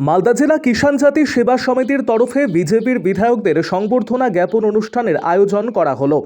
মালদা জেলা কিষাণ জাতি সেবা সমিতির তরফে বিজেপির বিধায়কদের সংবর্ধনা জ্ঞাপন অনুষ্ঠানের আয়োজন করা হলো।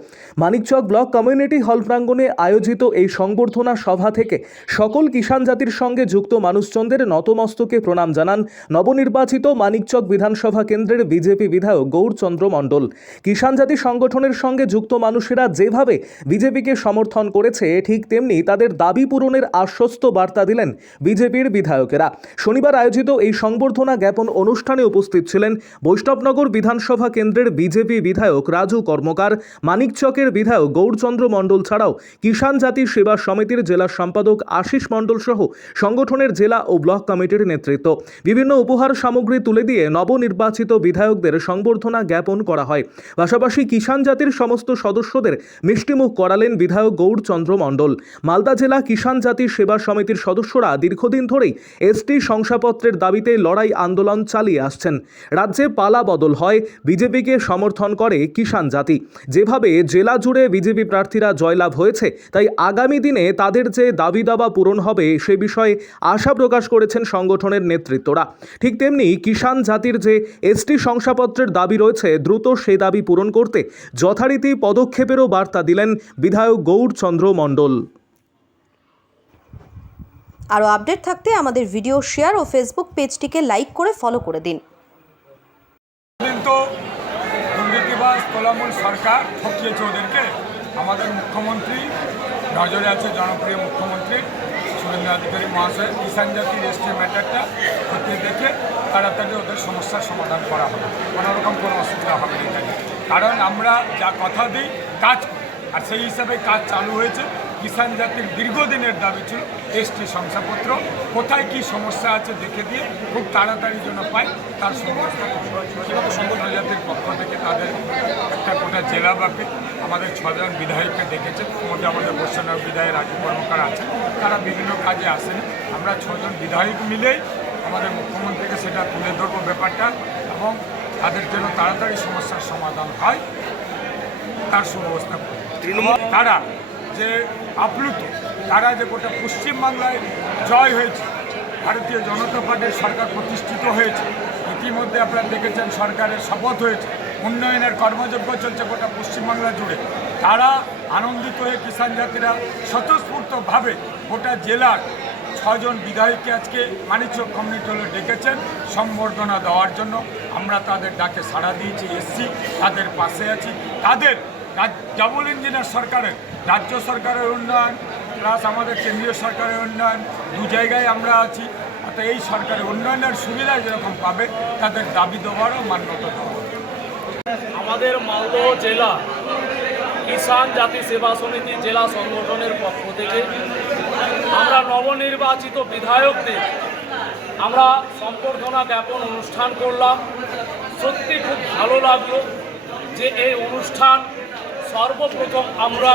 মানিকচক ব্লক কমিউনিটি হল প্রাঙ্গণে আয়োজিত এই সংবর্ধনা সভা থেকে সকল কিষাণ জাতির সঙ্গে যুক্ত মানুষজনদের নতমস্তকে প্রণাম জানান নবনির্বাচিত মানিকচক বিধানসভা কেন্দ্রের বিজেপি বিধায়ক গৌরচন্দ্র মণ্ডল। কিষাণ জাতি সংগঠনের সঙ্গে যুক্ত মানুষেরা যেভাবে বিজেপিকে সমর্থন করেছে, ঠিক তেমনি তাদের দাবি পূরণের আশ্বস্ত বার্তা দিলেন বিজেপির বিধায়কেরা। শনিবার আয়োজিত এই সংবর্ধনা জ্ঞাপন অনুষ্ঠানে উপস্থিত ছিলেন বৈষ্ণবনগর বিধানসভা কেন্দ্রের বিজেপি বিধায়ক রাজু কর্মকার, মানিকচকের বিধায়ক গৌরচন্দ্র মণ্ডল ছাড়াও কিষাণ জাতি সেবা সমিতির জেলা সম্পাদক আশিস মণ্ডল সহ সংগঠনের জেলা ও ব্লক কমিটির নেতৃত্ব। বিভিন্ন উপহার সামগ্রী তুলে দিয়ে নবনির্বাচিত বিধায়কদের সংবর্ধনা জ্ঞাপন করা হয়। পাশাপাশি কিষাণ জাতির সমস্ত সদস্যদের মিষ্টিমুখ করালেন বিধায়ক গৌরচন্দ্র মণ্ডল। মালদা জেলা কিষাণ জাতি সেবা সমিতির সদস্যরা দীর্ঘদিন ধরেই এসটি শংসাপত্রের দাবিতে লড়াই আন্দোলন চালিয়ে আসছেন। রাজ্যে পালা বদল হয়, বিজেপিকে সমর্থন করে কিষাণ জাতি। যেভাবে জেলা জুড়ে বিজেপি প্রার্থীরা জয়লাভ হয়েছে, তাই আগামী দিনে তাদের যে দাবি দাবা পূরণ হবে সে বিষয়ে আশা প্রকাশ করেছেন সংগঠনের নেতৃত্বরা। ঠিক তেমনি কিষাণ জাতির যে এসটি শংসাপত্রের দাবি রয়েছে, দ্রুত সেই দাবি পূরণ করতে যথারীতি পদক্ষেপেরও বার্তা দিলেন বিধায়ক গৌরচন্দ্র মণ্ডল। আরও আপডেট থাকতে আমাদের ভিডিও শেয়ার ও ফেসবুক পেজটিকে লাইক করে ফলো করে দিন। কিন্তু দুর্নীতিবাজ তোলামূল সরকার ঠকিয়েছে ওদেরকে। আমাদের মুখ্যমন্ত্রী নজরে আছে, জনপ্রিয় মুখ্যমন্ত্রী শুভেন্দু অধিকারী মহাশয় কিষাণ জাতির এসটি ম্যাটারটা খতিয়ে দেখে তাড়াতাড়ি ওদের সমস্যার সমাধান করা হবে। কোনোরকম কোনো অসুবিধা হবে না এখানে, কারণ আমরা যা কথা দিই কাজ করি, আর সেই হিসাবে কাজ চালু হয়েছে। কিষাণ জাতির দীর্ঘদিনের দাবি ছিল এসটি শংসাপত্র, কোথায় কি সমস্যা আছে দেখে দিয়ে খুব তাড়াতাড়ি জন্য পাই তার সমস্যা। সংগঠন জাতির পক্ষ থেকে তাদের একটা গোটা জেলাব্যাপী আমাদের 6 জন বিধায়ককে ডেকেছে। মধ্যে আমাদের বৈষ্ণব বিধায়ক রাজু কর্মকার আছে, তারা বিভিন্ন কাজে আসেন। আমরা 6 জন বিধায়ক মিলেই আমাদের মুখ্যমন্ত্রীকে সেটা তুলে ধরবো ব্যাপারটা, এবং তাদের জন্য তাড়াতাড়ি সমস্যার সমাধান হয় তার সুব্যবস্থা করি। তারা যে আপ্লুত, তারা যে গোটা পশ্চিমবাংলায় জয় হয়েছে, ভারতীয় জনতা পার্টির সরকার প্রতিষ্ঠিত হয়েছে, ইতিমধ্যে আপনারা দেখেছেন সরকারের শপথ হয়েছে, উন্নয়নের কর্মযজ্ঞ চলছে গোটা পশ্চিমবাংলা জুড়ে। তারা আনন্দিত হয়ে কিষাণ জাতিরা স্বতঃস্ফূর্তভাবে গোটা জেলার 6 জন বিধায়ককে আজকে মানিকচক কমিউনিটি হলে ডেকেছেন সম্বর্ধনা দেওয়ার জন্য। আমরা তাদের ডাকে সাড়া দিয়েছি, এসছি, তাদের পাশে আছি। তাদের ডাবল ইঞ্জিনের সরকারের, রাজ্য সরকারের উন্নয়ন প্লাস আমাদের কেন্দ্রীয় সরকারের উন্নয়ন, দু জায়গায় আমরা আছি। অর্থাৎ এই সরকারের উন্নয়নের সুবিধা যেরকম পাবে, তাদের দাবি দেওয়ারও মান্যতা দেওয়া। আমাদের মালদহ জেলা কিষাণ জাতি সেবা সমিতি জেলা সংগঠনের পক্ষ থেকে আমরা নবনির্বাচিত বিধায়কদের আমরা সম্বর্ধনা জ্ঞাপন অনুষ্ঠান করলাম। সত্যি খুব ভালো লাগলো যে এই অনুষ্ঠান সর্বপ্রথম আমরা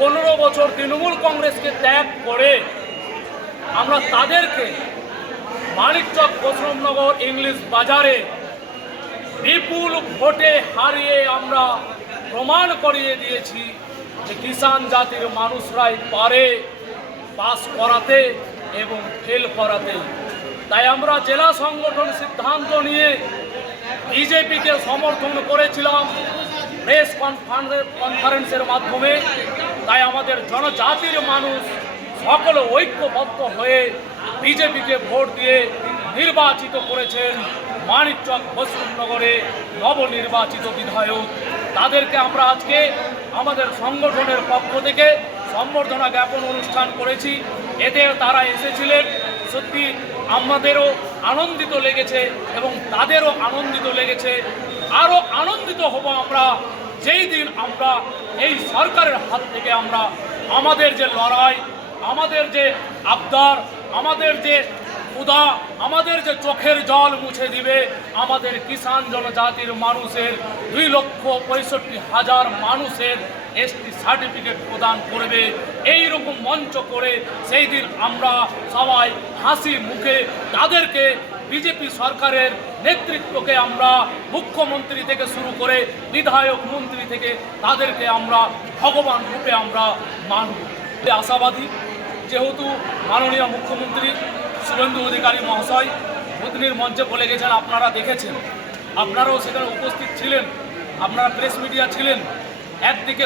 15 বছর তৃণমূল কংগ্রেসকে ত্যাগ করে আমরা তাদেরকে মানিকচক বৈষ্ণবনগর ইংলিশ বাজারে বিপুল ভোটে হারিয়ে আমরা প্রমাণ করিয়ে দিয়েছি যে কিষাণ জাতির মানুষরাই পারে পাস করাতে এবং ফেল করাতে। তাই আমরা জেলা সংগঠন সিদ্ধান্ত নিয়ে বিজেপিকে সমর্থন করেছিলাম প্রেস কনফারেন্সের মাধ্যমে। তাই আমাদের জনজাতির মানুষ সকলে ঐক্যবদ্ধ হয়ে বিজেপিকে ভোট দিয়ে নির্বাচিত করেছেন মানিকচক বৈষ্ণবনগরে নবনির্বাচিত বিধায়ক। তাদেরকে আমরা আজকে আমাদের সংগঠনের পক্ষ থেকে সম্বর্ধনা জ্ঞাপন অনুষ্ঠান করেছি। এতে তারা এসেছিলেন, সত্যি আমাদেরও আনন্দিত লেগেছে এবং তাদেরও আনন্দিত লেগেছে। আরও আনন্দিত হব আমরা যেই দিন আমরা এই সরকারের হাত থেকে আমরা আমাদের যে লড়াই, আমাদের যে আবদার, আমাদের যে ক্ষুধা, আমাদের যে চোখের জল মুছে দিবে আমাদের কিষাণ জনজাতির মানুষের 2,65,000 মানুষের এসটি সার্টিফিকেট প্রদান করবে, এই রকম মঞ্চ করে সেই দিন আমরা সবাই হাসি মুখে তাদেরকে বিজেপি সরকারের নেতৃত্বকে আমরা মুখ্যমন্ত্রী থেকে শুরু করে বিধায়ক মন্ত্রী থেকে তাদেরকে আমরা ভগবান রূপে আমরা মানব। আশাবাদী যেহেতু মাননীয় মুখ্যমন্ত্রী শুভেন্দু অধিকারী মহাশয় উদ্বোধনীর মঞ্চে বলে গেছেন, আপনারা দেখেছেন, আপনারাও সেখানে উপস্থিত ছিলেন, আপনারা প্রেস মিডিয়া ছিলেন। একদিকে